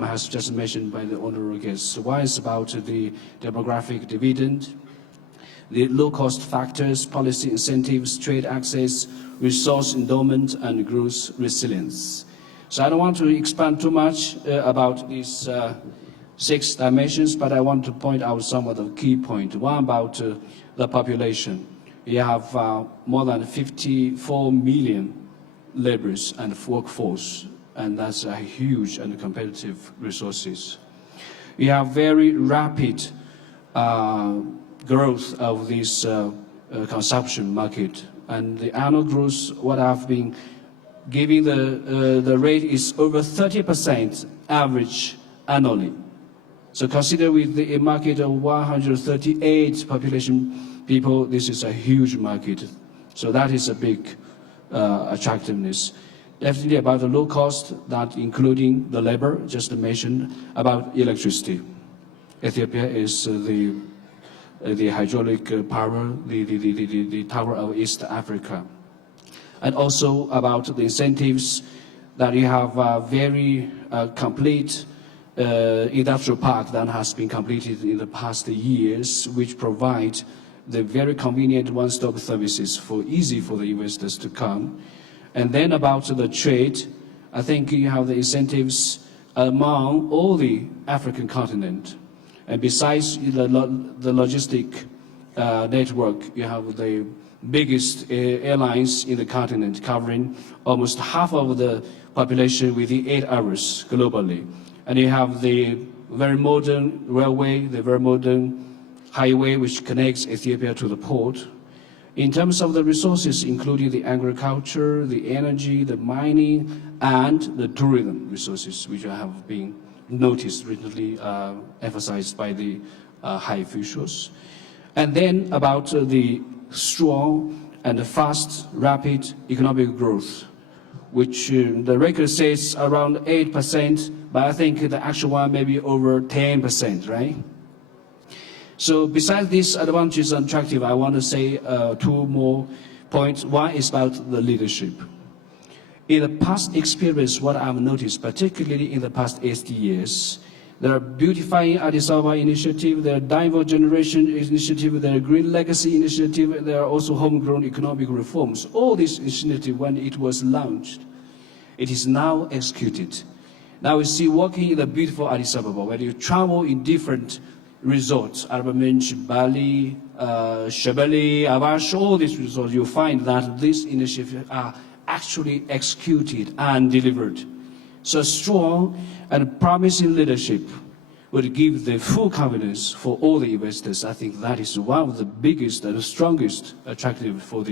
has just mentioned by the honorable guests. One is about the demographic dividend, the low-cost factors, policy incentives, trade access, resource endowment, and growth resilience. So I don't want to expand too much about these 6 dimensions, but I want to point out some of the key points. One about the population. We have more than 54 million laborers and workforce, and that's a huge and competitive resources. We have very rapid growth of this consumption market, and the annual growth, what I've been giving the rate is over 30% average annually. So consider with a market of 138 population people, this is a huge market. So that is a big attractiveness. Definitely about the low cost, that including the labor, just mentioned, about electricity. Ethiopia is the hydraulic power, the tower of East Africa. And also about the incentives that you have a very complete industrial park that has been completed in the past years, which provide the very convenient one-stop services easy for the investors to come. And then about the trade, I think you have the incentives among all the African continent. And besides the logistic network, you have the biggest airlines in the continent, covering almost half of the population within 8 hours globally. And you have the very modern railway, the very modern highway which connects Ethiopia to the port. In terms of the resources, including the agriculture, the energy, the mining, and the tourism resources, which have been noticed recently, emphasized by the high officials. And then about the strong and fast, rapid economic growth, which the record says around 8%, but I think the actual one may be over 10%, right? So besides these advantages and attractive, I want to say 2 more points. One is about the leadership. In the past experience, what I've noticed, particularly in the past 80 years, there are Beautifying Addis Ababa initiative, there are Diverse Generation initiative, there are Green Legacy initiative, there are also homegrown economic reforms. All this initiative, when it was launched, it is now executed. Now we see working in the beautiful Addis Ababa, where you travel in different resorts, Arbaminch, Bali, Shabali, Avash, all these resorts, you find that these initiatives are actually executed and delivered. So strong and promising leadership would give the full confidence for all the investors. I think that is one of the biggest and strongest attractive for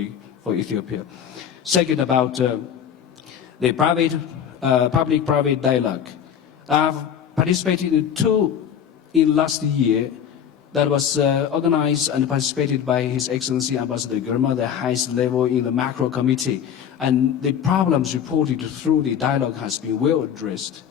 Ethiopia. Second, about the public-private dialogue. I've participated in 2 in last year that was organized and participated by His Excellency Ambassador Germa, the highest level in the macro committee. And the problems reported through the dialogue has been well addressed.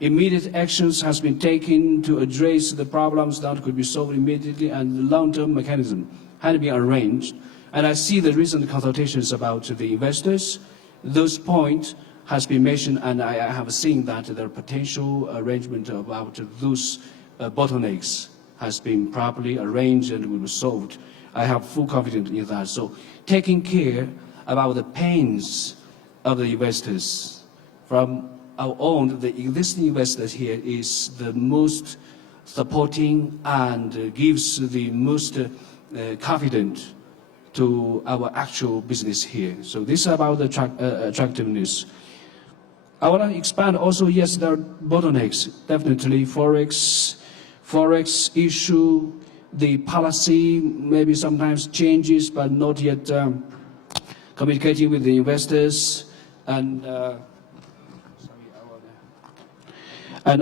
Immediate actions has been taken to address the problems that could be solved immediately, and the long-term mechanism had been arranged. And I see the recent consultations about the investors. Those points has been mentioned, and I have seen that there are potential arrangement about those bottlenecks has been properly arranged and will be solved. I have full confidence in that. So taking care about the pains of the investors from our own, the existing investors here is the most supporting and gives the most confidence to our actual business here. So this is about the attractiveness. I want to expand also, yes, there are bottlenecks, definitely Forex issue, the policy maybe sometimes changes, but not yet communicating with the investors, and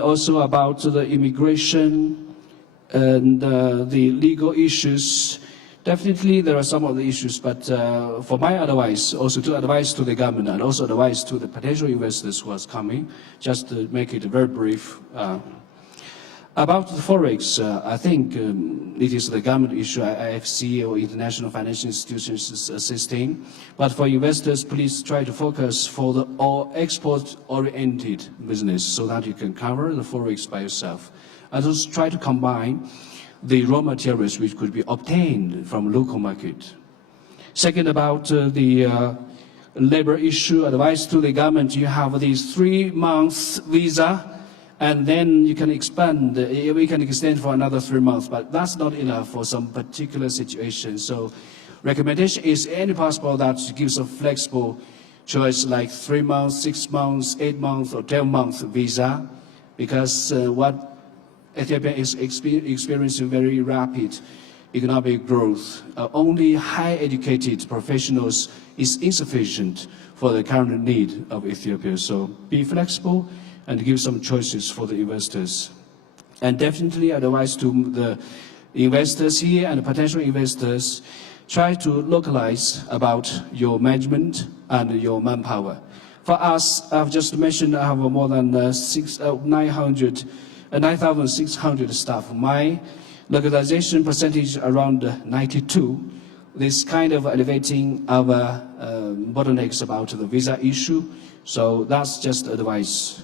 also about the immigration and the legal issues. Definitely there are some of the issues, but for my advice, also to advise to the government and also advice to the potential investors who are coming, just to make it very brief. About the Forex, I think it is the government issue, IFC or international financial institutions assisting. But for investors, please try to focus for the all export-oriented business so that you can cover the Forex by yourself. And also try to combine the raw materials which could be obtained from local market. Second, about the labor issue, advice to the government, you have these 3 months visa, and then you can expand, we can extend for another 3 months, but that's not enough for some particular situation. So recommendation is any possible that gives a flexible choice like 3 months, 6 months, 8 months, or 10 months visa, because what Ethiopia is experiencing very rapid economic growth. Only high educated professionals is insufficient for the current need of Ethiopia. So be flexible and give some choices for the investors. And definitely advice to the investors here and potential investors, try to localize about your management and your manpower. For us, I've just mentioned I have more than 9,600 staff. My localization percentage around 92. This kind of elevating our bottlenecks about the visa issue. So that's just advice.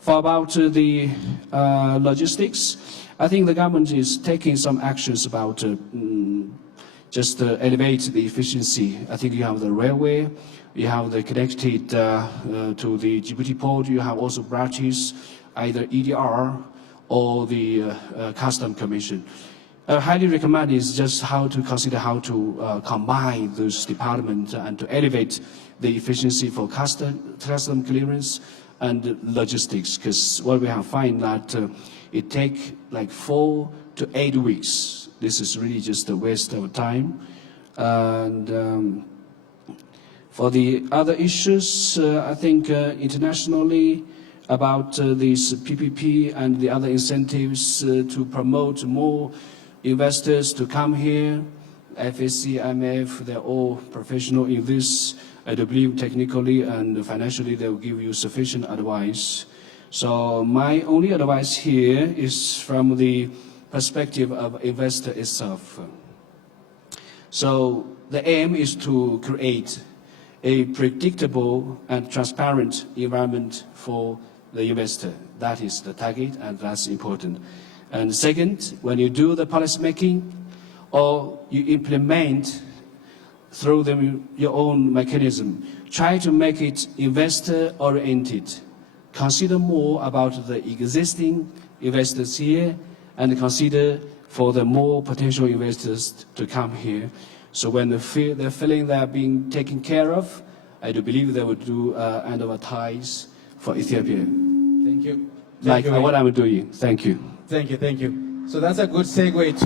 For about the logistics, I think the government is taking some actions about just elevate the efficiency. I think you have the railway, you have the connected to the Djibouti port, you have also branches, either EDR or the Custom Commission. I highly recommend is just how to consider how to combine those departments and to elevate the efficiency for custom clearance and logistics, because what we have find that it take like 4 to 8 weeks. This is really just a waste of time. And for the other issues, I think internationally about these PPP and the other incentives to promote more investors to come here, FSC, IMF, they're all professional in this. I do believe technically and financially they will give you sufficient advice. So my only advice here is from the perspective of investor itself. So the aim is to create a predictable and transparent environment for the investor. That is the target, and that's important. And second, when you do the policy making or you implement through your own mechanism, try to make it investor-oriented. Consider more about the existing investors here and consider for the more potential investors to come here. So when they're feeling they're being taken care of, I do believe they will do end of ties for Ethiopia. Thank you. Like what I'm doing. Thank you. Thank you, thank you. So that's a good segue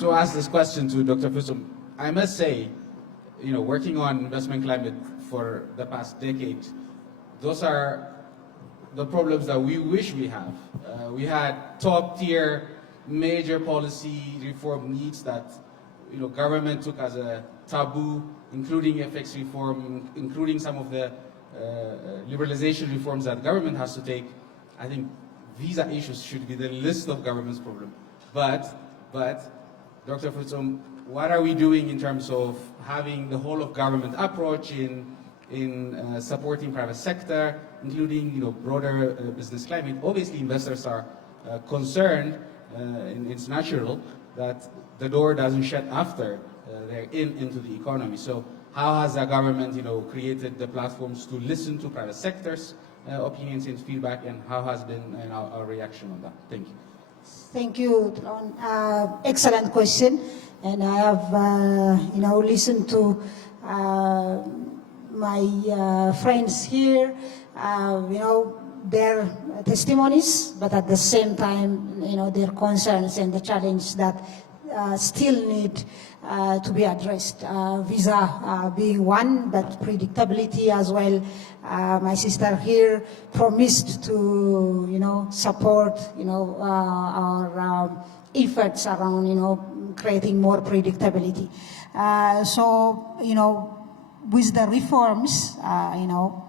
to ask this question to Dr. Fusum. I must say, you know, working on investment climate for the past decade, those are the problems that we wish we have. We had top-tier major policy reform needs that, you know, government took as a taboo, including FX reform, including some of the liberalization reforms that government has to take. I think visa issues should be the list of government's problem. But Dr. Fusum, what are we doing in terms of having the whole of government approach in supporting private sector, including, you know, broader business climate? Obviously, investors are concerned, and it's natural that the door doesn't shut after they're into the economy. So how has the government, you know, created the platforms to listen to private sectors' opinions and feedback, and how has been our reaction on that? Thank you. Thank you, Tron. Excellent question, and I have, you know, listened to my friends here, you know, their testimonies, but at the same time, you know, their concerns and the challenge that still need to be addressed. Visa being one, but predictability as well. My sister here promised to, you know, support, you know, our efforts around, you know, creating more predictability. So, you know, with the reforms, you know,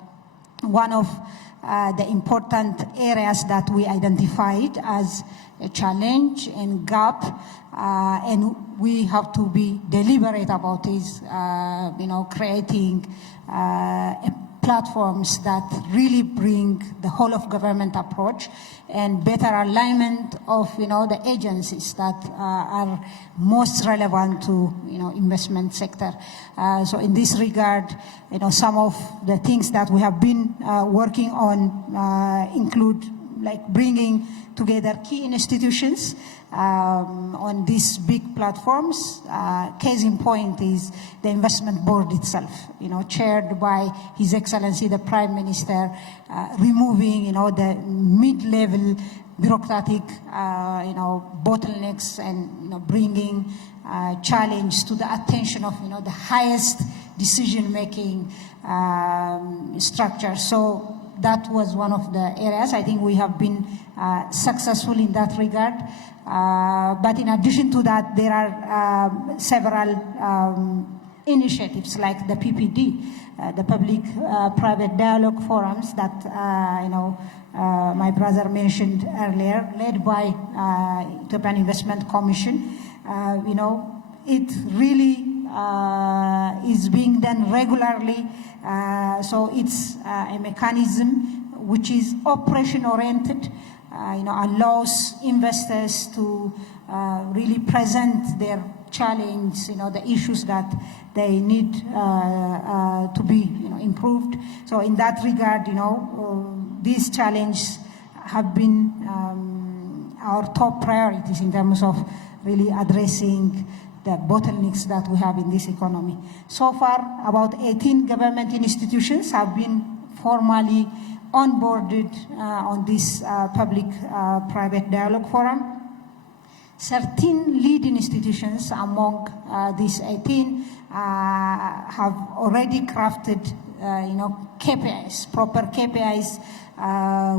one of the important areas that we identified as a challenge and gap, and we have to be deliberate about this, creating platforms that really bring the whole of government approach and better alignment of the agencies that are most relevant to investment sector. So in this regard, some of the things that we have been working on include like bringing together key institutions on these big platforms. Case in point is the investment board itself, chaired by His Excellency the Prime Minister, removing, the mid-level bureaucratic, bottlenecks and, bringing challenge to the attention of, the highest decision-making structure. So that was one of the areas. I think we have been successful in that regard. But in addition to that, there are several initiatives like the PPD, the Public-Private Dialogue Forums that my brother mentioned earlier, led by Ethiopian Investment Commission. It really is being done regularly. So it's a mechanism which is operation-oriented, allows investors to really present their challenge, the issues that they need to be improved. So in that regard, these challenges have been our top priorities in terms of really addressing the bottlenecks that we have in this economy. So far, about 18 government institutions have been formally onboarded on this Public-Private Dialogue Forum. 13 leading institutions among these 18 have already crafted, KPIs, proper KPIs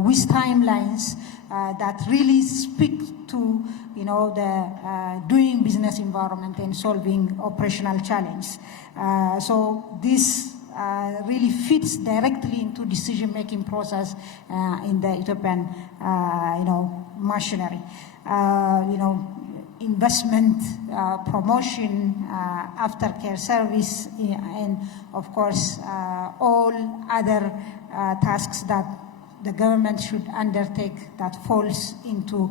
with timelines that really speak to, the doing business environment and solving operational challenge. So this really fits directly into decision-making process in the Ethiopian, machinery. Investment promotion, aftercare service, and of course, all other tasks that the government should undertake that falls into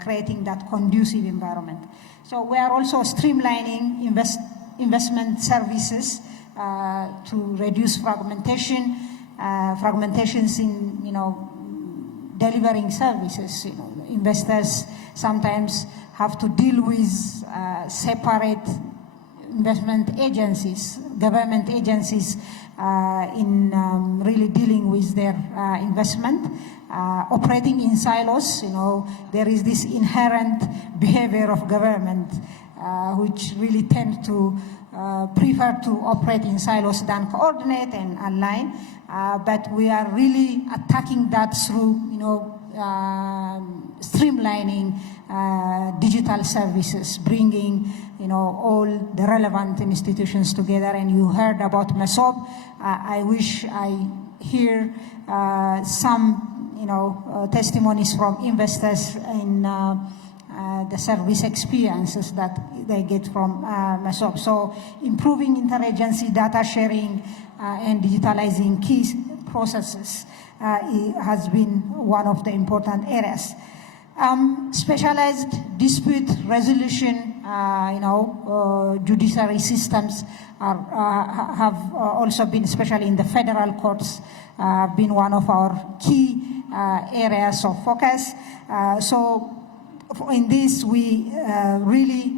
creating that conducive environment. So we are also streamlining investment services to reduce fragmentation, fragmentations in, delivering services. Investors sometimes have to deal with separate investment agencies, government agencies in really dealing with their investment. Operating in silos, there is this inherent behavior of government which really tend to prefer to operate in silos than coordinate and align. But we are really attacking that through, streamlining digital services, bringing, all the relevant institutions together. And you heard about MESOB. I wish I hear some, testimonies from investors in the service experiences that they get from MESOB. So improving interagency data sharing and digitalizing key processes has been one of the important areas. Specialized dispute resolution, judiciary systems have also been, especially in the federal courts, been one of our key areas of focus. So in this, we really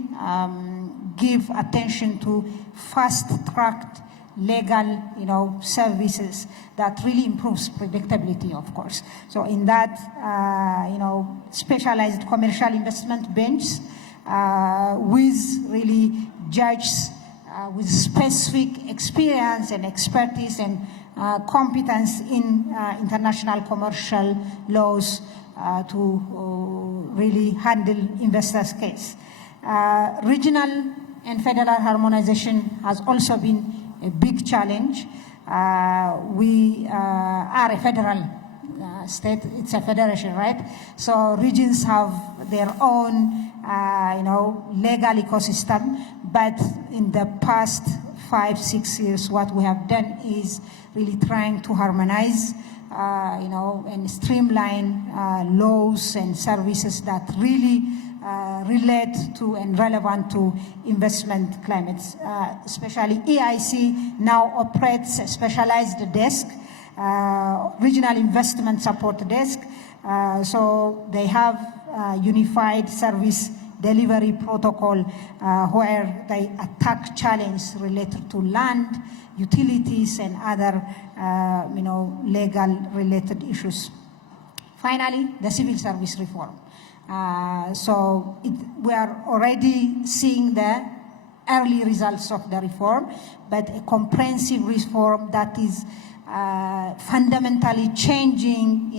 give attention to fast-tracked legal, services that really improves predictability, of course. So in that, specialized commercial investment bench with really judges with specific experience and expertise and competence in international commercial laws to really handle investors' case. Regional and federal harmonization has also been a big challenge. We are a federal, state, it's a federation, right? So regions have their own, legal ecosystem. But in the past 5-6 years, what we have done is really trying to harmonize, and streamline laws and services that really relate to and relevant to investment climates. Especially EIC now operates a specialized desk, regional investment support desk. So they have unified service delivery protocol where they attack challenges related to land, utilities, and other legal related issues. Finally, the civil service reform. We are already seeing the early results of the reform, but a comprehensive reform that is fundamentally changing,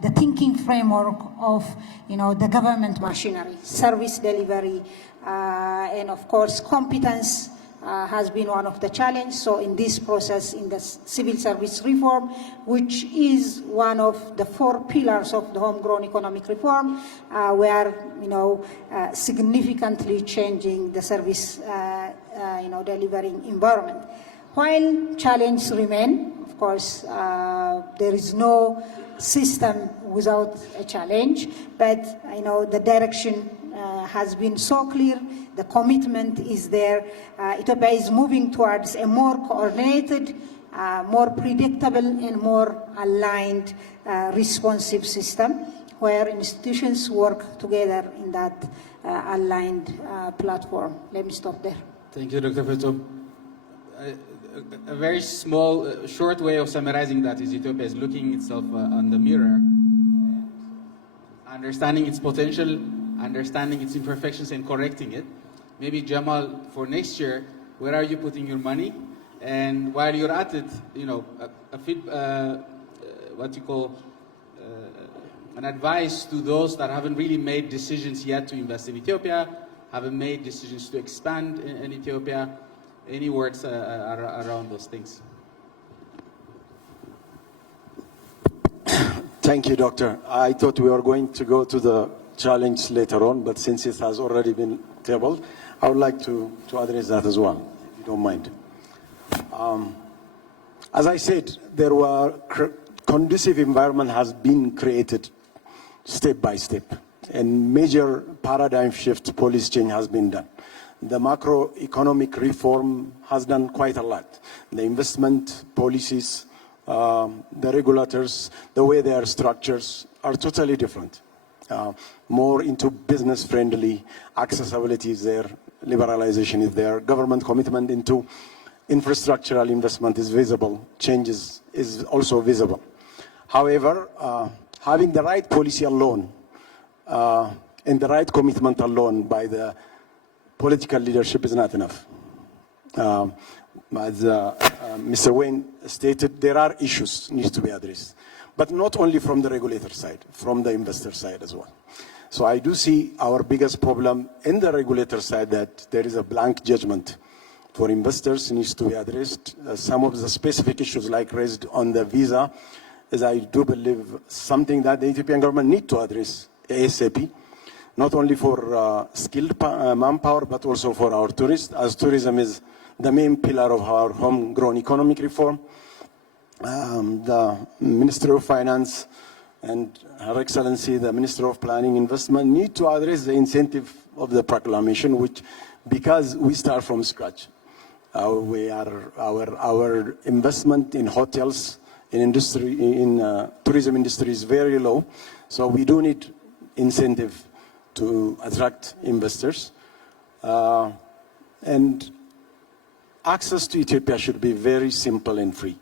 the thinking framework of, the government machinery, service delivery, and of course, competence has been one of the challenges. So in this process, in the civil service reform, which is one of the 4 pillars of the homegrown economic reform, we are, significantly changing the service, delivering environment. While challenges remain, of course, there is no system without a challenge, but the direction has been so clear, the commitment is there. Ethiopia is moving towards a more coordinated, more predictable, and more aligned, responsive system where institutions work together in that aligned platform. Let me stop there. Thank you, Dr. Fetum. A very small, short way of summarizing that is Ethiopia is looking itself on the mirror, understanding its potential, understanding its imperfections, and correcting it. Maybe Jamal, for next year, where are you putting your money? And while you're at it, an advice to those that haven't really made decisions yet to invest in Ethiopia, haven't made decisions to expand in Ethiopia. Any words around those things? Thank you, Doctor. I thought we were going to go to the challenge later on, but since it has already been tabled, I would like to address that as well, if you don't mind. As I said, there were conducive environment has been created step by step, and major paradigm shift policy change has been done. The macroeconomic reform has done quite a lot. The investment policies, the regulators, the way they are structured are totally different. More into business friendly, accessibility is there, liberalization is there, government commitment into infrastructural investment is visible, changes is also visible. However, having the right policy alone and the right commitment alone by the political leadership is not enough. As Mr. Wayne stated, there are issues need to be addressed, but not only from the regulator side, from the investor side as well. So I do see our biggest problem in the regulator side that there is a blank judgment for investors needs to be addressed. Some of the specific issues like raised on the visa is, I do believe, something that the Ethiopian government need to address ASAP. Not only for skilled manpower, but also for our tourists, as tourism is the main pillar of our homegrown economic reform. The Ministry of Finance and Her Excellency, the Minister of Planning Investment, need to address the incentive of the proclamation, which, because we start from scratch, our investment in hotels, in industry, in tourism industry is very low. So we do need incentive to attract investors. And access to Ethiopia should be very simple and free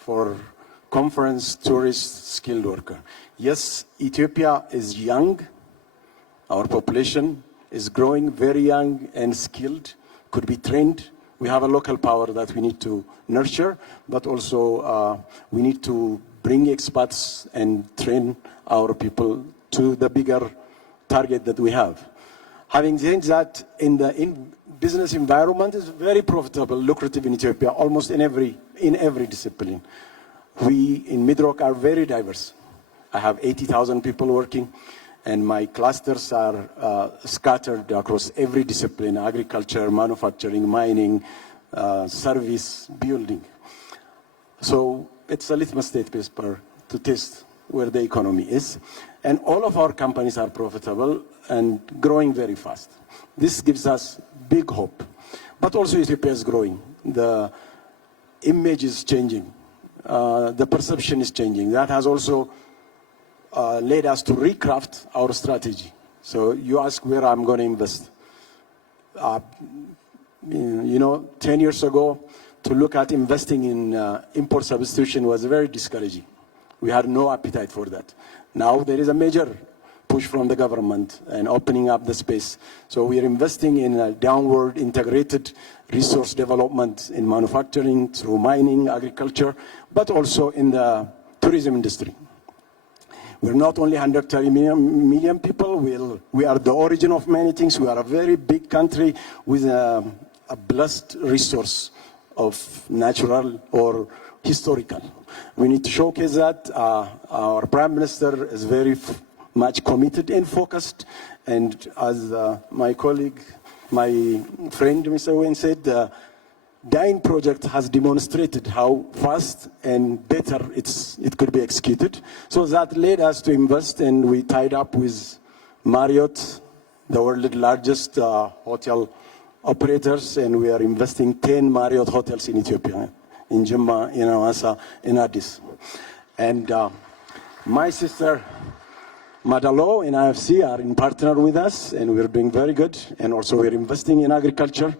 for conference, tourists, skilled worker. Yes, Ethiopia is young. Our population is growing, very young and skilled, could be trained. We have a local power that we need to nurture, but also we need to bring expats and train our people to the bigger target that we have. Having said that, in business environment is very profitable, lucrative in Ethiopia, almost in every discipline. We in Midrock are very diverse. I have 80,000 people working, and my clusters are scattered across every discipline: agriculture, manufacturing, mining, service, building. So it's a litmus paper to test where the economy is. And all of our companies are profitable and growing very fast. This gives us big hope. But also Ethiopia is growing. The image is changing. The perception is changing. That has also led us to recraft our strategy. So you ask where I'm going to invest. 10 years ago, to look at investing in import substitution was very discouraging. We had no appetite for that. Now there is a major push from the government and opening up the space. So we are investing in a downward integrated resource development in manufacturing, through mining, agriculture, but also in the tourism industry. We're not only 130 million people, we are the origin of many things. We are a very big country with a blessed resource of natural or historical. We need to showcase that. Our Prime Minister is very much committed and focused. And as my colleague, my friend, Mr. Wayne said, the DINE project has demonstrated how fast and better it could be executed. So that led us to invest, and we tied up with Marriott, the world's largest hotel operators, and we are investing 10 Marriott hotels in Ethiopia, in Jimma, in Hawassa, in Addis. And my sister Madalo and IFC are in partner with us, and we're doing very good. And also we're investing in agriculture.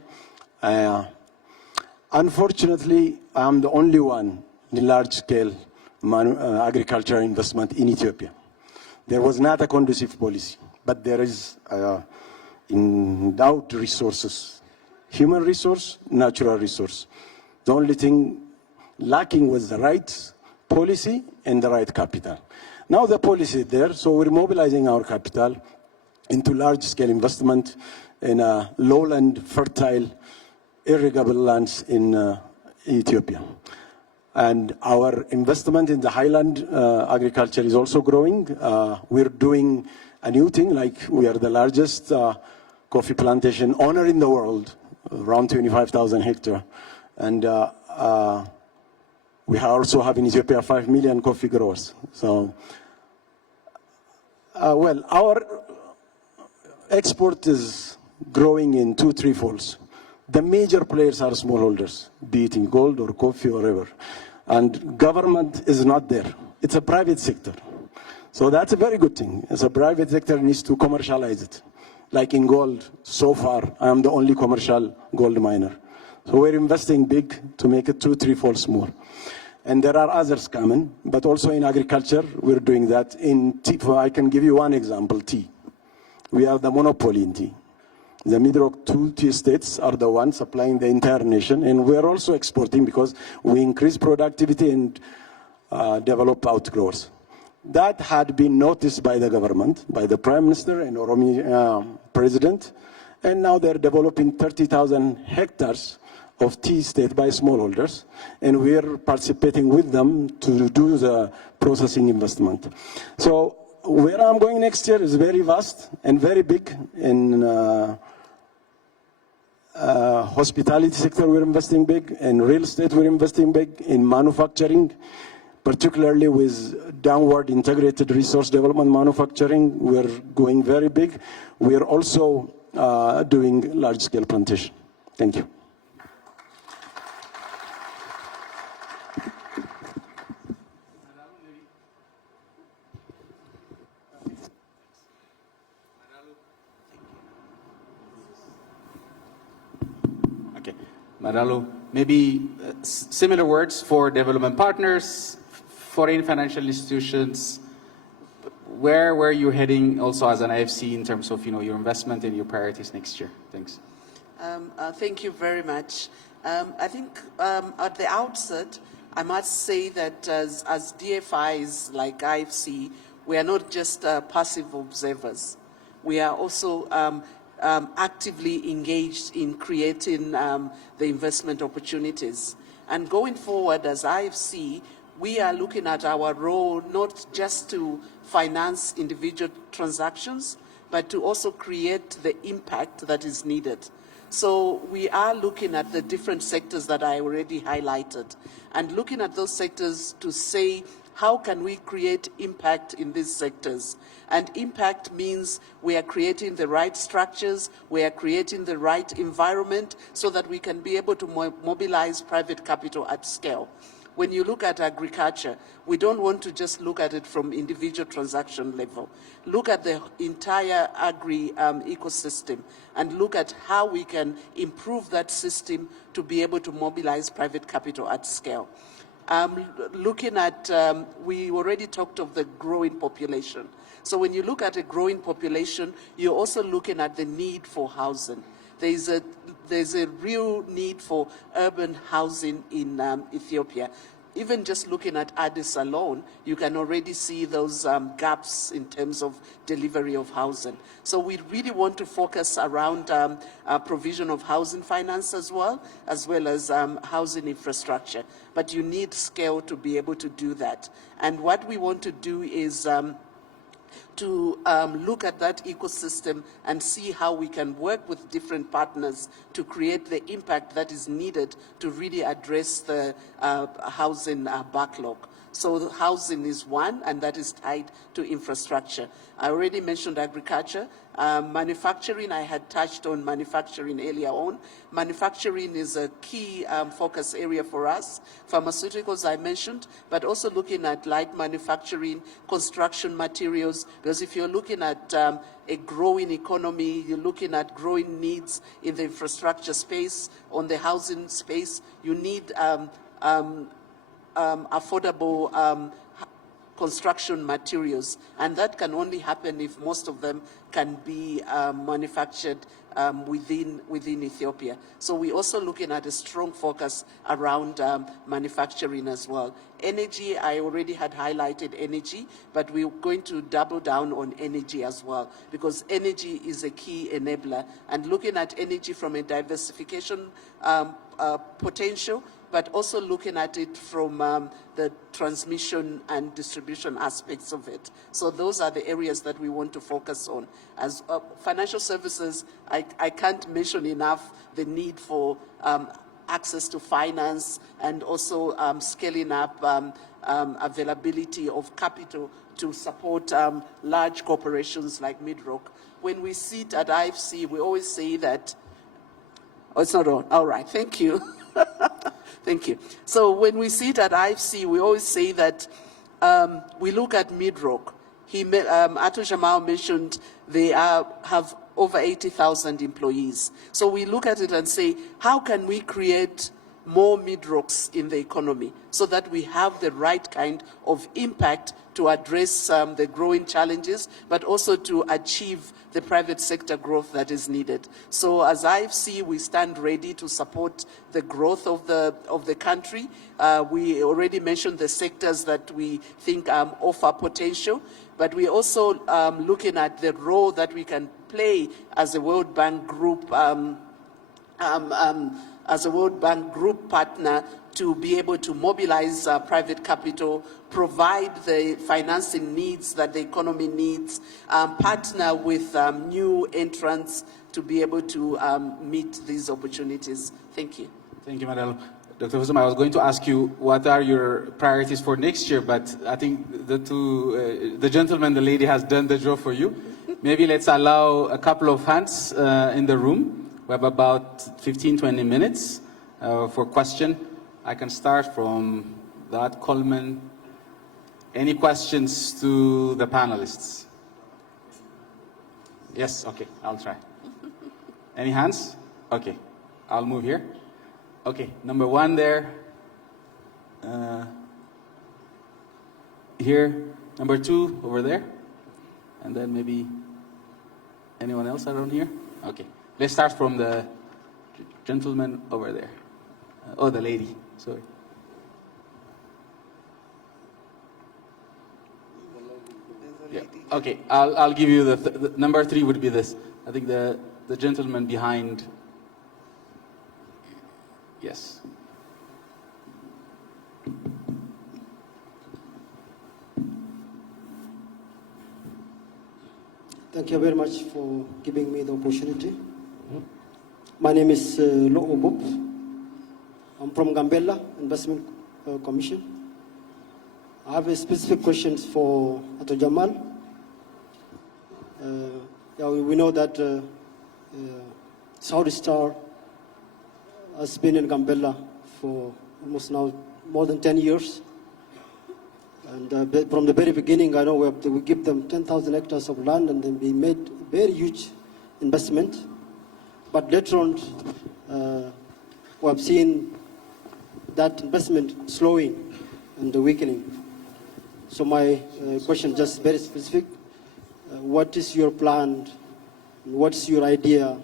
Unfortunately, I'm the only one in large-scale agriculture investment in Ethiopia. There was not a conducive policy, but there is endowed resources, human resource, natural resource. The only thing lacking was the right policy and the right capital. Now the policy is there, so we're mobilizing our capital into large-scale investment in lowland, fertile, irrigable lands in Ethiopia. And our investment in the highland agriculture is also growing. We're doing a new thing, like we are the largest coffee plantation owner in the world, around 25,000 hectares. And we also have in Ethiopia 5 million coffee growers. So, well, our export is growing in 2-3 folds. The major players are smallholders, be it in gold or coffee or whatever. And government is not there. It's a private sector. So that's a very good thing. As a private sector needs to commercialize it. Like in gold, so far, I am the only commercial gold miner. So we're investing big to make it 2-3 folds more. And there are others coming, but also in agriculture, we're doing that. In tea, I can give you one example, tea. We have the monopoly in tea. The Midrock 2 tea estates are the ones supplying the entire nation, and we're also exporting because we increase productivity and develop outgrowers. That had been noticed by the government, by the Prime Minister and Oromi President, and now they're developing 30,000 hectares of tea estate by smallholders, and we're participating with them to do the processing investment. So where I'm going next year is very vast and very big. In hospitality sector, we're investing big. In real estate, we're investing big. In manufacturing, particularly with downward integrated resource development manufacturing, we're going very big. We're also doing large-scale plantation. Thank you. Madalu, maybe similar words for development partners, foreign financial institutions. Where are you heading also as an IFC in terms of your investment and your priorities next year? Thanks. Thank you very much. I think at the outset, I must say that as DFIs like IFC, we are not just passive observers. We are also actively engaged in creating the investment opportunities. And going forward as IFC, we are looking at our role not just to finance individual transactions, but to also create the impact that is needed. So we are looking at the different sectors that I already highlighted, and looking at those sectors to say, how can we create impact in these sectors? And impact means we are creating the right structures, we are creating the right environment so that we can be able to mobilize private capital at scale. When you look at agriculture, we don't want to just look at it from individual transaction level. Look at the entire agri ecosystem and look at how we can improve that system to be able to mobilize private capital at scale. Looking at, we already talked of the growing population. So when you look at a growing population, you're also looking at the need for housing. There's a real need for urban housing in Ethiopia. Even just looking at Addis alone, you can already see those gaps in terms of delivery of housing. So we really want to focus around provision of housing finance as well as housing infrastructure. But you need scale to be able to do that. And what we want to do is to look at that ecosystem and see how we can work with different partners to create the impact that is needed to really address the housing backlog. So the housing is one, and that is tied to infrastructure. I already mentioned agriculture. Manufacturing, I had touched on manufacturing earlier on. Manufacturing is a key focus area for us. Pharmaceuticals I mentioned, but also looking at light manufacturing, construction materials, because if you're looking at a growing economy, you're looking at growing needs in the infrastructure space, on the housing space, you need affordable construction materials, and that can only happen if most of them can be manufactured within Ethiopia. So we're also looking at a strong focus around manufacturing as well. Energy, I already had highlighted energy, but we're going to double down on energy as well, because energy is a key enabler, and looking at energy from a diversification potential, but also looking at it from the transmission and distribution aspects of it. So those are the areas that we want to focus on. As financial services, I can't mention enough the need for access to finance and also scaling up availability of capital to support large corporations like Midrock. When we sit at IFC, we always say that, oh, it's not on. All right, thank you. Thank you. So when we sit at IFC, we always say that we look at Midrock. Ato Jamal mentioned they have over 80,000 employees. So we look at it and say, how can we create more Midrocks in the economy so that we have the right kind of impact to address the growing challenges, but also to achieve the private sector growth that is needed. So as IFC, we stand ready to support the growth of the country. We already mentioned the sectors that we think offer potential, but we're also looking at the role that we can play as a World Bank Group partner to be able to mobilize private capital, provide the financing needs that the economy needs, partner with new entrants to be able to meet these opportunities. Thank you. Thank you, Madam. Dr. Husam, I was going to ask you what are your priorities for next year, but I think the gentleman, the lady has done the job for you. Maybe let's allow a couple of hands in the room. We have about 15, 20 minutes for question. I can start from that, Coleman. Any questions to the panelists? Yes, okay, I'll try. Any hands? Okay, I'll move here. Okay, number one there. Here, number two over there. And then maybe anyone else around here? Okay. Let's start from the gentleman over there. Oh, the lady, sorry. Yeah. Okay, I'll give you the number three would be this. I think the gentleman behind. Yes. Thank you very much for giving me the opportunity. My name is Lo Obop. I'm from Gambella Investment Commission. I have a specific questions for Ato Jamal. We know that Saudi Star has been in Gambella for almost now more than 10 years. And from the very beginning, I know we give them 10,000 hectares of land, and then we made very huge investment. But later on, we have seen that investment slowing and weakening. So my question just very specific. What is your plan? What's your idea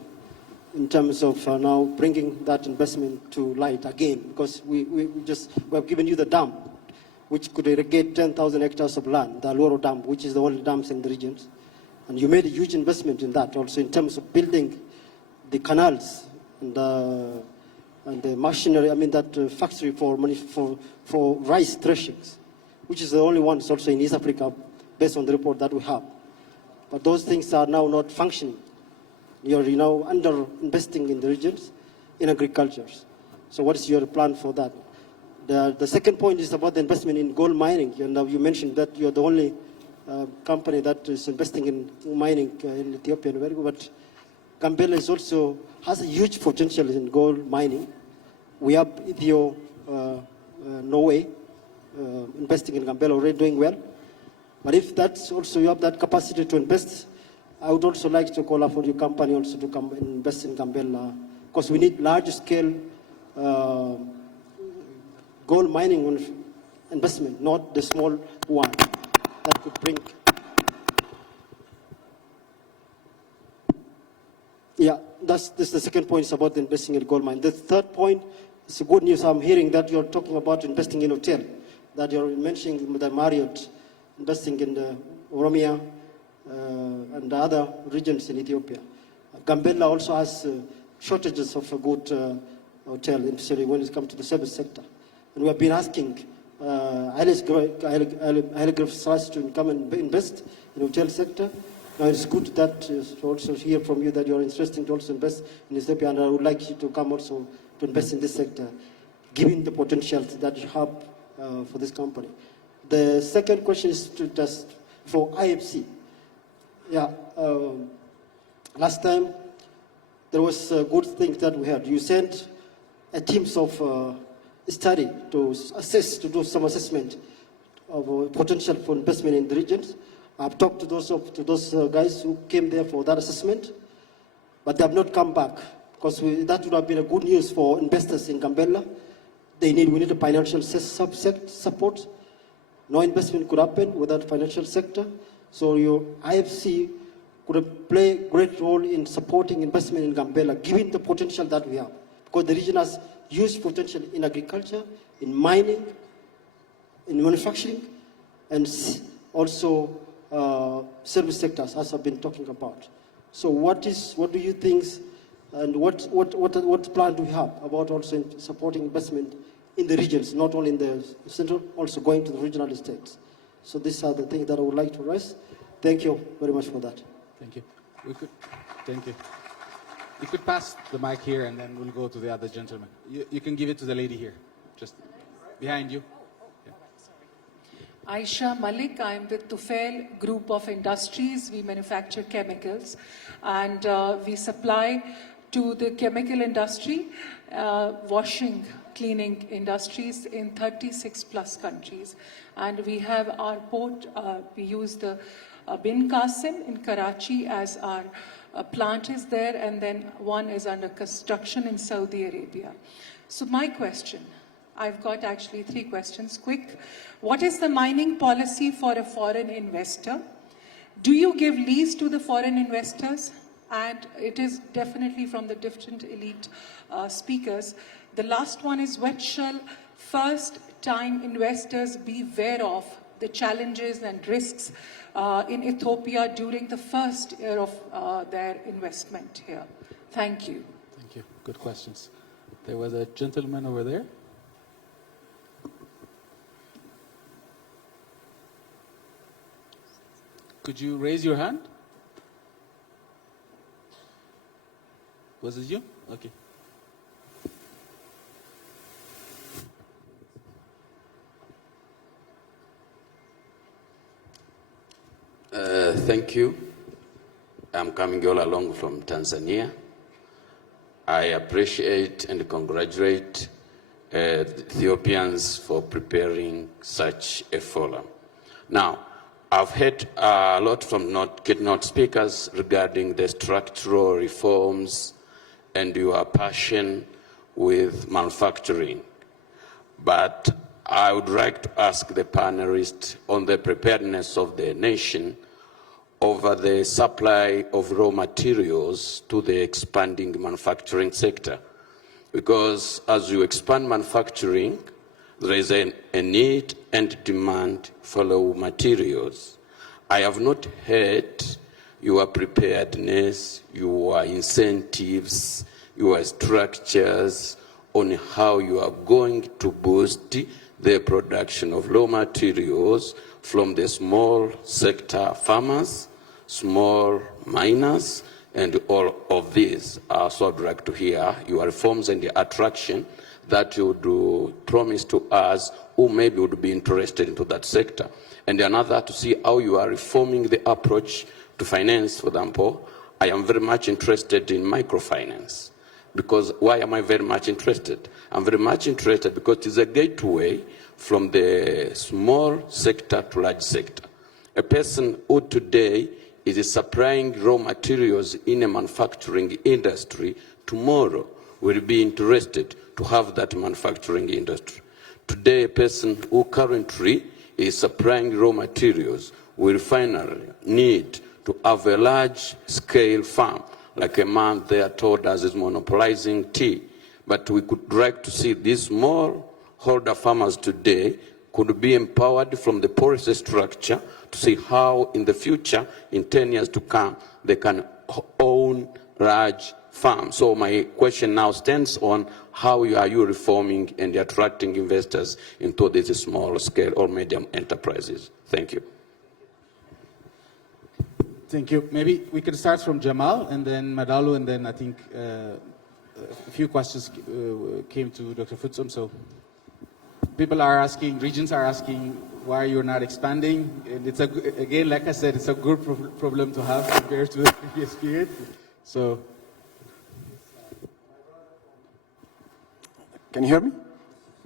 in terms of now bringing that investment to light again? Because we have given you the dam, which could irrigate 10,000 hectares of land, the Aloro Dam, which is the only dams in the regions. And you made a huge investment in that also in terms of building the canals and the machinery, that factory for rice threshings, which is the only one also in East Africa based on the report that we have. But those things are now not functioning. You're now under-investing in the regions in agriculture. So what is your plan for that? The second point is about the investment in gold mining. You mentioned that you're the only company that is investing in mining in Ethiopia. But Gambella has a huge potential in gold mining. We have Ethiopia, Norway, investing in Gambella already doing well. But if that's also you have that capacity to invest, I would also like to call up for your company also to come and invest in Gambella, because we need large scale gold mining investment, not the small one that could bring. Yeah, this is the second point, is about investing in gold mine. The third point is good news. I'm hearing that you're talking about investing in hotel, that you're mentioning the Marriott, investing in the Oromia and the other regions in Ethiopia. Gambella also has shortages of a good hotel, especially when it comes to the service sector. And we have been asking Haile Selassie to come and invest in the hotel sector. Now it's good that to also hear from you that you're interested to also invest in Ethiopia, and I would like you to come also to invest in this sector, given the potential that you have for this company. The second question is just for IFC. Yeah, last time there was a good thing that we had. You sent a team of study to do some assessment of potential for investment in the regions. I've talked to those guys who came there for that assessment, but they have not come back, because that would have been a good news for investors in Gambella. We need a financial support. No investment could happen without financial sector. So your IFC could play a great role in supporting investment in Gambella, given the potential that we have, because the region has huge potential in agriculture, in mining, in manufacturing, and also service sectors, as I've been talking about. So what do you think, and what plan do we have about also supporting investment in the regions, not only in the central, also going to the regional estates? So these are the things that I would like to raise. Thank you very much for that. Thank you. Thank you. You could pass the mic here, and then we'll go to the other gentleman. You can give it to the lady here, just behind you. Aisha Malik, I'm with Tufail Group of Industries. We manufacture chemicals, and we supply to the chemical industry, washing, cleaning industries in 36 plus countries. And we have our port, we use the Bin Qasim in Karachi as our plant is there, and then one is under construction in Saudi Arabia. So my question, I've got actually 3 questions, quick. What is the mining policy for a foreign investor? Do you give lease to the foreign investors? And it is definitely from the different elite speakers. The last one is, what shall first-time investors be aware of the challenges and risks in Ethiopia during the first year of their investment here? Thank you. Thank you. Good questions. There was a gentleman over there. Could you raise your hand? Was it you? Okay. Thank you. I'm coming all along from Tanzania. I appreciate and congratulate the Ethiopians for preparing such a forum. Now, I've heard a lot from not speakers regarding the structural reforms and your passion with manufacturing. But I would like to ask the panelists on the preparedness of the nation over the supply of raw materials to the expanding manufacturing sector. Because as you expand manufacturing, there is a need and demand for raw materials. I have not heard your preparedness, your incentives, your structures on how you are going to boost the production of raw materials from the small sector farmers, small miners, and all of these. So I'd like to hear your reforms and the attraction that you would promise to us who maybe would be interested into that sector. And another, to see how you are reforming the approach to finance. For example, I am very much interested in microfinance. Because why am I very much interested? I'm very much interested because it is a gateway from the small sector to large sector. A person who today is supplying raw materials in a manufacturing industry tomorrow will be interested to have that manufacturing industry. Today, a person who currently is supplying raw materials will finally need to have a large-scale farm, like a man there told us is monopolizing tea. But we could like to see these small-holder farmers today could be empowered from the policy structure to see how in the future, in 10 years to come, they can own large farms. So my question now stands on how are you reforming and attracting investors into these small scale or medium enterprises? Thank you. Thank you. Maybe we can start from Jamal and then Madalu, and then I think a few questions came to Dr. Futsum. So people are asking, regions are asking why you're not expanding. And it's again, like I said, it's a good problem to have compared to the previous period. So. Can you hear me?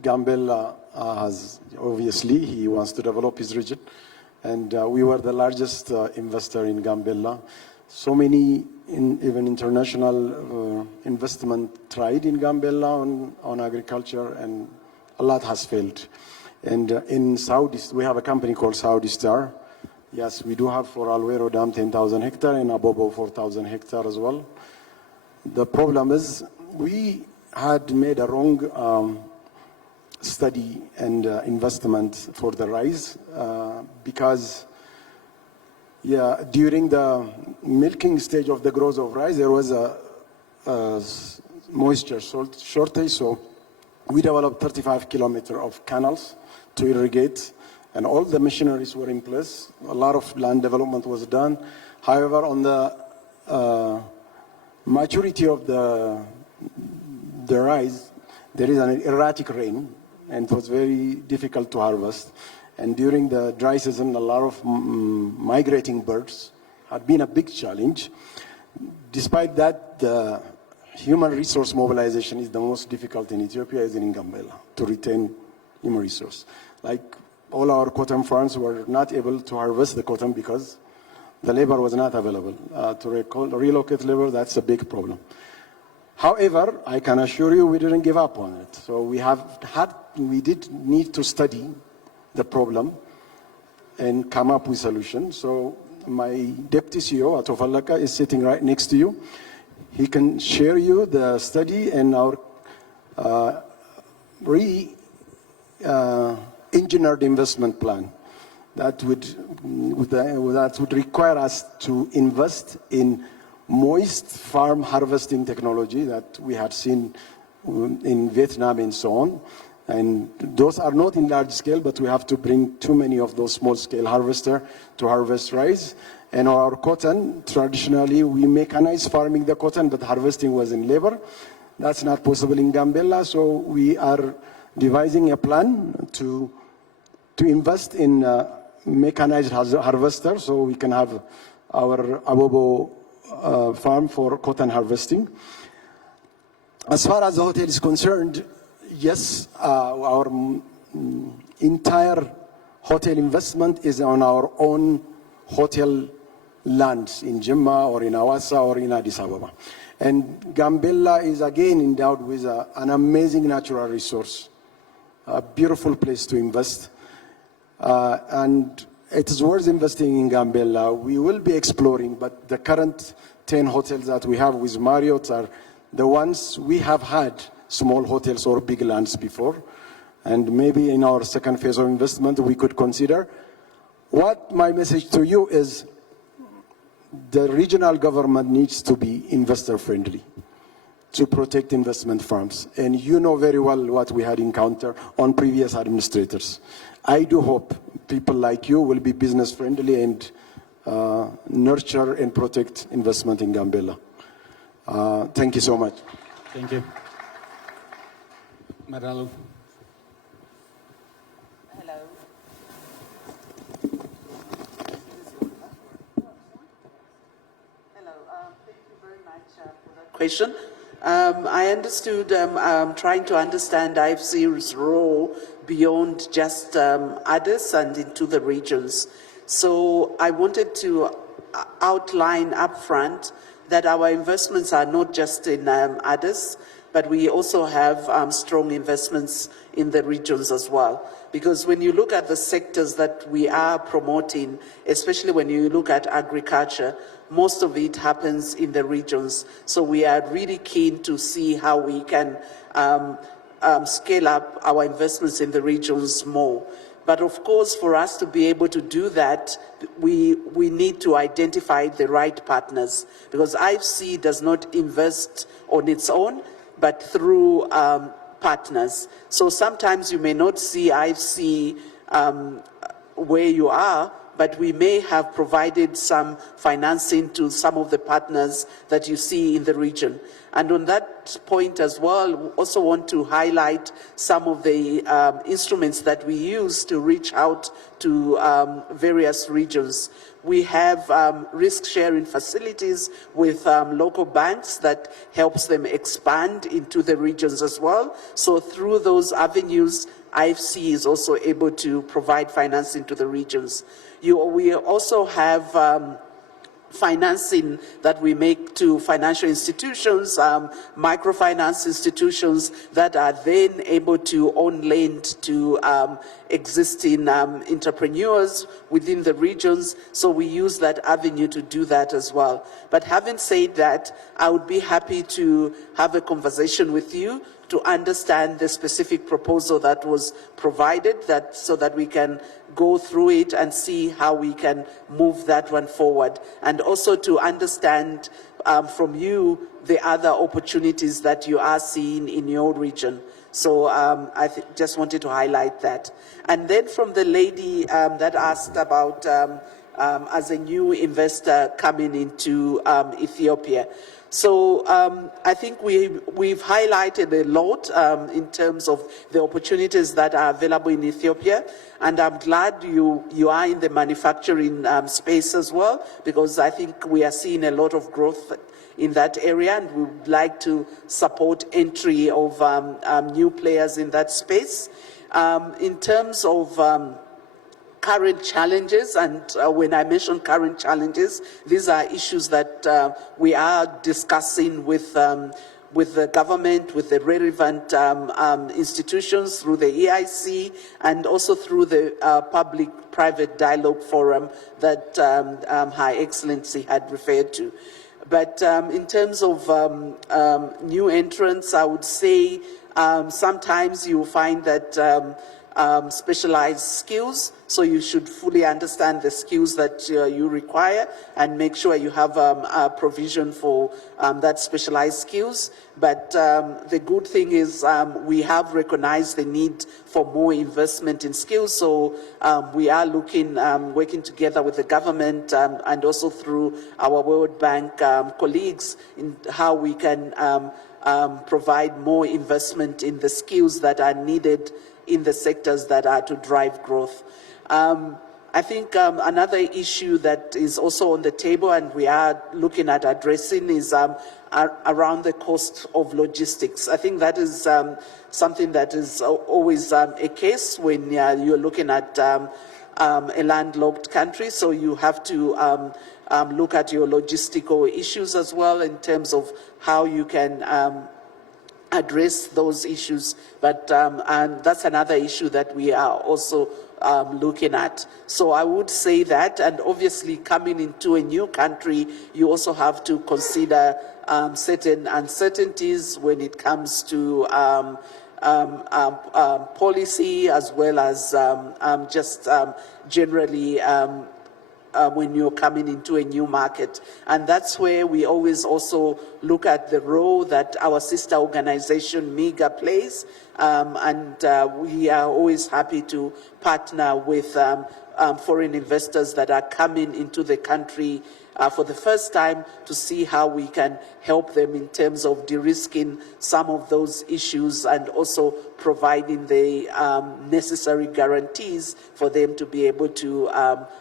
Gambella has, obviously, he wants to develop his region. And we were the largest investor in Gambella. So many, even international investment tried in Gambella on agriculture, and a lot has failed. And in Southeast, we have a company called Saudi Star. Yes, we do have for Alwero Dam 10,000 hectares and Abobo 4,000 hectares as well. The problem is we had made a wrong study and investment for the rice because during the milking stage of the growth of rice, there was a moisture shortage, so we developed 35 kilometers of canals to irrigate, and all the machineries were in place. A lot of land development was done. However, on the maturity of the rice, there is an erratic rain, and it was very difficult to harvest. And during the dry season, a lot of migrating birds had been a big challenge. Despite that, the human resource mobilization is the most difficult in Ethiopia, is in Gambella, to retain human resource. Like all our cotton farms were not able to harvest the cotton because the labor was not available. To relocate labor, that's a big problem. However, I can assure you we didn't give up on it. So we did need to study the problem and come up with solutions. So my deputy CEO, Ato Fallaka, is sitting right next to you. He can share you the study and our engineered investment plan that would require us to invest in moist farm harvesting technology that we had seen in Vietnam and so on, And those are not in large scale, but we have to bring too many of those small scale harvesters to harvest rice. And our cotton, traditionally, we mechanize farming the cotton, but harvesting was in labor. That's not possible in Gambella, so we are devising a plan to invest in mechanized harvester, so we can have our Abobo farm for cotton harvesting. As far as the hotel is concerned, yes, our entire hotel investment is on our own hotel lands in Jimma or in Awassa or in Addis Ababa. And Gambella is again endowed with an amazing natural resource, a beautiful place to invest. And it is worth investing in Gambella. We will be exploring, but the current 10 hotels that we have with Marriott are the ones we have had small hotels or big lands before. And maybe in our second phase of investment, we could consider. What my message to you is, the regional government needs to be investor friendly to protect investment firms. And you know very well what we had encountered on previous administrators. I do hope people like you will be business friendly and nurture and protect investment in Gambella. Thank you so much. Thank you. Madalu. Question. I understood, trying to understand IFC's role beyond just Addis and into the regions. So I wanted to outline upfront that our investments are not just in Addis, but we also have strong investments in the regions as well. Because when you look at the sectors that we are promoting, especially when you look at agriculture, most of it happens in the regions. So we are really keen to see how we can scale up our investments in the regions more. But of course, for us to be able to do that, we need to identify the right partners, because IFC does not invest on its own, but through partners. So sometimes you may not see IFC where you are, but we may have provided some financing to some of the partners that you see in the region. And on that point as well, we also want to highlight some of the instruments that we use to reach out to various regions. We have risk-sharing facilities with local banks that helps them expand into the regions as well. So through those avenues, IFC is also able to provide financing to the regions. We also have financing that we make to financial institutions, microfinance institutions that are then able to on-lend to existing entrepreneurs within the regions. So we use that avenue to do that as well. But having said that, I would be happy to have a conversation with you to understand the specific proposal that was provided, so that we can go through it and see how we can move that one forward. And also to understand from you the other opportunities that you are seeing in your region. So I just wanted to highlight that. And then from the lady that asked about as a new investor coming into Ethiopia. So I think we've highlighted a lot in terms of the opportunities that are available in Ethiopia, and I'm glad you are in the manufacturing space as well, because I think we are seeing a lot of growth in that area, and we would like to support entry of new players in that space. In terms of current challenges, and when I mention current challenges, these are issues that we are discussing with the government, with the relevant institutions, through the EIC, and also through the public-private dialogue forum that Her Excellency had referred to. But in terms of new entrants, I would say sometimes you find that specialized skills. So you should fully understand the skills that you require and make sure you have a provision for that specialized skills. But the good thing is we have recognized the need for more investment in skills. So we are looking, working together with the government and also through our World Bank colleagues in how we can provide more investment in the skills that are needed in the sectors that are to drive growth. I think another issue that is also on the table and we are looking at addressing is around the cost of logistics. I think that is something that is always a case when you're looking at a landlocked country. So you have to look at your logistical issues as well in terms of how you can address those issues. But and that's another issue that we are also looking at. So I would say that, and obviously coming into a new country, you also have to consider certain uncertainties when it comes to policy as well as just generally when you're coming into a new market. And that's where we always also look at the role that our sister organization, MIGA, plays. And we are always happy to partner with foreign investors that are coming into the country for the first time to see how we can help them in terms of de-risking some of those issues and also providing the necessary guarantees for them to be able to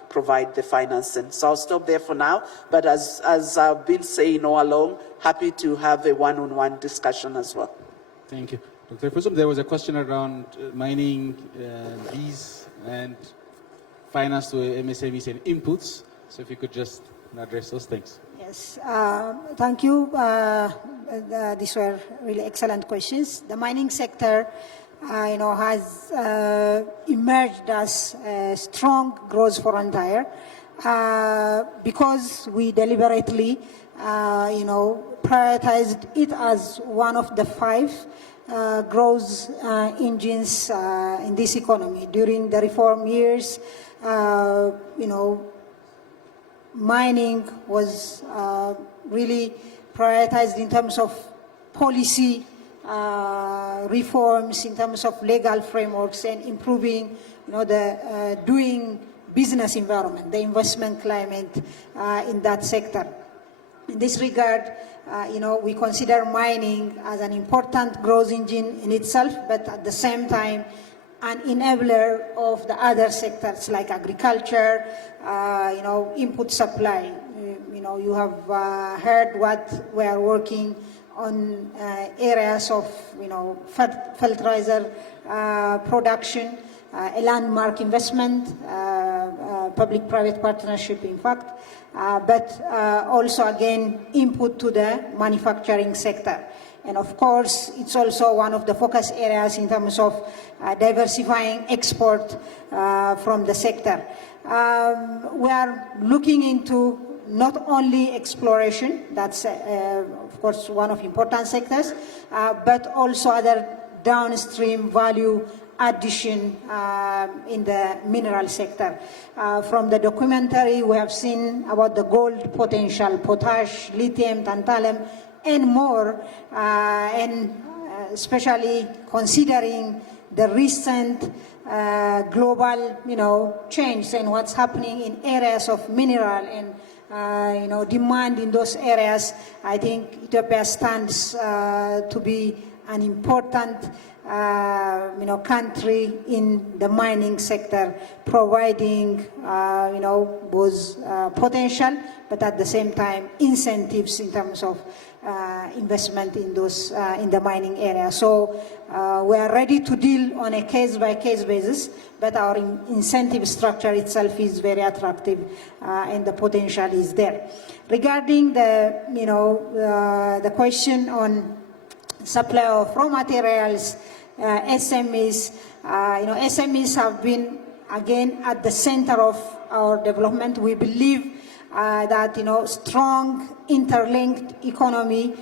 provide the financing. So I'll stop there for now. But as I've been saying all along, happy to have a one-on-one discussion as well. Thank you. Dr. Fusum, there was a question around mining fees and finance to MSMEs and inputs. So if you could just address those things. Yes, thank you. These were really excellent questions. The mining sector, has emerged as a strong growth frontier because we deliberately, prioritized it as one of the 5 growth engines in this economy. During the reform years, mining was really prioritized in terms of policy reforms, in terms of legal frameworks, and improving, the doing business environment, the investment climate in that sector. In this regard, we consider mining as an important growth engine in itself, but at the same time, an enabler of the other sectors like agriculture, input supply. You have heard what we are working on areas of, fertilizer production, a landmark investment, public-private partnership, in fact, but also, again, input to the manufacturing sector. And of course, it's also one of the focus areas in terms of diversifying export from the sector. We are looking into not only exploration, that's of course one of important sectors, but also other downstream value addition in the mineral sector. From the documentary, we have seen about the gold potential, potash, lithium, tantalum, and more, and especially considering the recent global, change and what's happening in areas of mineral and, demand in those areas. I think Ethiopia stands to be an important, country in the mining sector, providing, both potential, but at the same time incentives in terms of investment in those in the mining area. So we are ready to deal on a case-by-case basis, but our incentive structure itself is very attractive, and the potential is there. Regarding the the question on supply of raw materials, SMEs, SMEs have been again at the center of our development. We believe that strong interlinked economy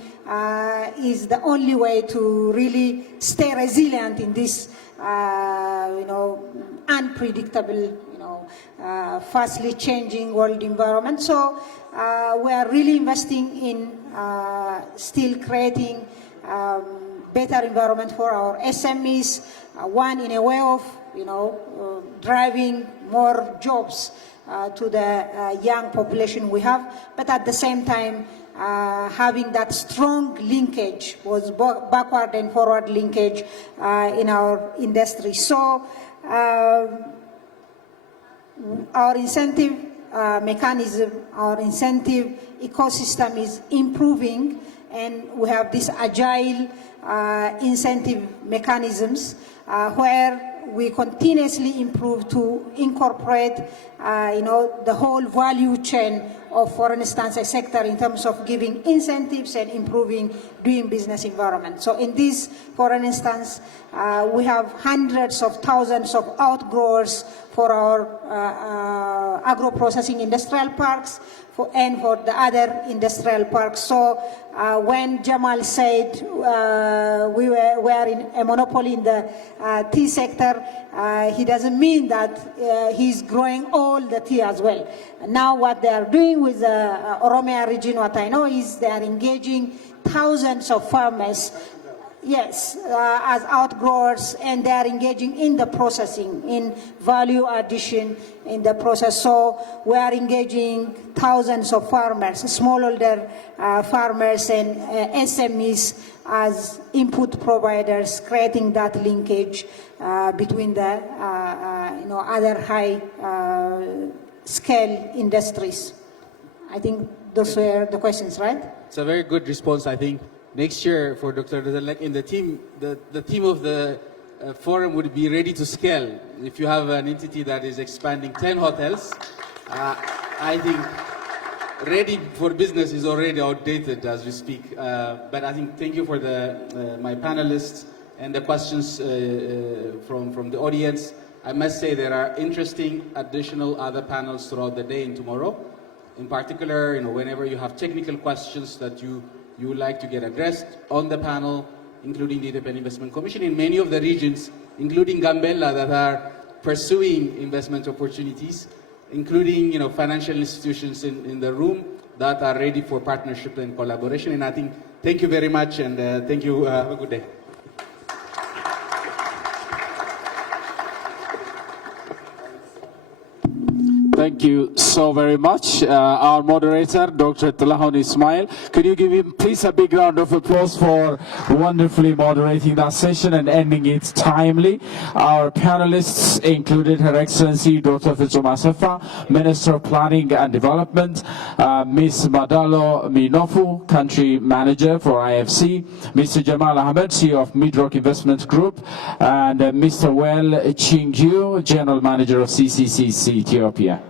is the only way to really stay resilient in this unpredictable, fastly changing world environment. So we are really investing in still creating better environment for our SMEs. One in a way of driving more jobs to the young population we have, but at the same time having that strong linkage, was backward and forward linkage in our industry. So our incentive mechanism, our incentive ecosystem is improving, and we have these agile incentive mechanisms where we continuously improve to incorporate, the whole value chain of, for instance, a sector in terms of giving incentives and improving doing business environment. So in this, for instance, we have hundreds of thousands of outgrowers for our agro-processing industrial parks and for the other industrial parks. So when Jamal said we were in a monopoly in the tea sector, he doesn't mean that he's growing all the tea as well. Now what they are doing with the Oromia region, what I know is they are engaging thousands of farmers, yes, as outgrowers, and they are engaging in the processing, in value addition in the process. So we are engaging thousands of farmers, smallholder farmers and SMEs as input providers, creating that linkage between the other high scale industries. I think those were the questions, right? It's a very good response, I think. Next year, for Dr. Rizalek, in the team of the forum would be ready to scale. If you have an entity that is expanding 10 hotels, I think ready for business is already outdated as we speak. But I think thank you for my panelists and the questions from the audience. I must say there are interesting additional other panels throughout the day and tomorrow. In particular, whenever you have technical questions that you would like to get addressed on the panel, including the Ethiopian Investment Commission in many of the regions, including Gambella, that are pursuing investment opportunities, including financial institutions in the room that are ready for partnership and collaboration. And I think, thank you very much, and thank you. Have a good day. Thank you so very much. Our moderator, Dr. Talahun Ismail. Could you give him, please, a big round of applause for wonderfully moderating that session and ending it timely. Our panelists included Her Excellency Dr. Fitsum Asafa, Minister of Planning and Development, Ms. Madalo Minofu, Country Manager for IFC, Mr. Jamal Ahmed, CEO of Midrock Investment Group, and Mr. Well Chingyu, General Manager of CCCC Ethiopia.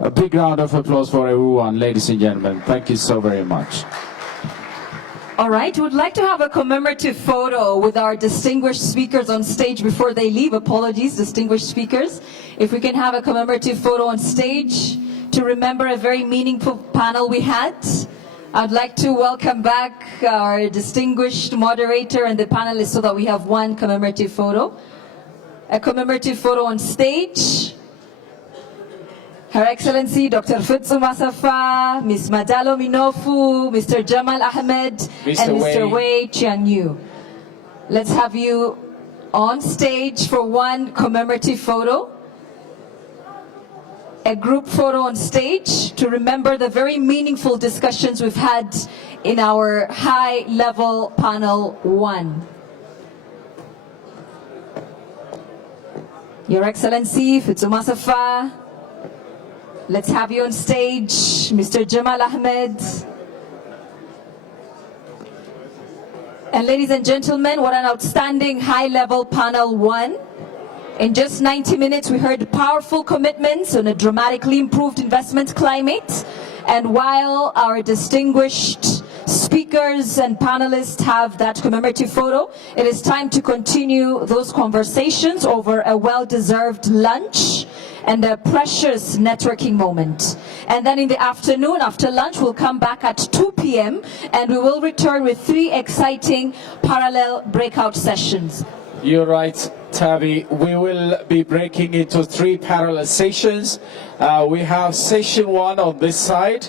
A big round of applause for everyone, ladies and gentlemen. Thank you so very much. All right, we'd like to have a commemorative photo with our distinguished speakers on stage before they leave. Apologies, distinguished speakers. If we can have a commemorative photo on stage to remember a very meaningful panel we had. I'd like to welcome back our distinguished moderator and the panelists so that we have one commemorative photo. A commemorative photo on stage. Her Excellency Dr. Fitsum Asafa, Ms. Madalo Minofu, Mr. Jamal Ahmed, and Mr. Wei Chianyu. Let's have you on stage for one commemorative photo. A group photo on stage to remember the very meaningful discussions we've had in our high-level panel 1. Your Excellency Fitsum Asafa, let's have you on stage, Mr. Jamal Ahmed. And ladies and gentlemen, what an outstanding high-level panel 1. In just 90 minutes, we heard powerful commitments on a dramatically improved investment climate. And while our distinguished speakers and panelists have that commemorative photo, it is time to continue those conversations over a well-deserved lunch and a precious networking moment. And then in the afternoon, after lunch, we'll come back at 2 p.m. and we will return with 3 exciting parallel breakout sessions. You're right. Tavi, we will be breaking into 3 parallel sessions. We have session 1 on this side.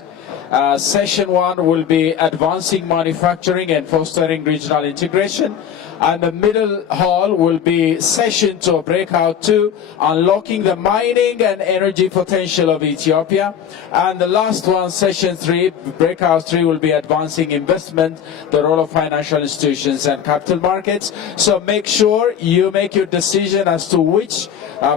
Session 1 will be advancing manufacturing and fostering regional integration. And the middle hall will be session 2, breakout 2, unlocking the mining and energy potential of Ethiopia. And the last one, session 3, breakout 3, will be advancing investment, the role of financial institutions and capital markets. So make sure you make your decision as to which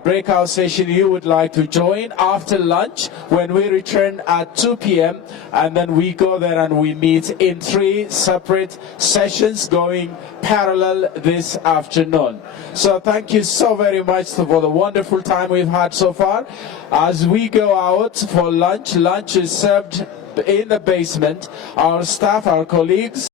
breakout session you would like to join after lunch when we return at 2 p.m. And then we go there and we meet in 3 separate sessions going parallel this afternoon. So thank you so very much for the wonderful time we've had so far. As we go out for lunch, lunch is served in the basement. Our staff, our colleagues,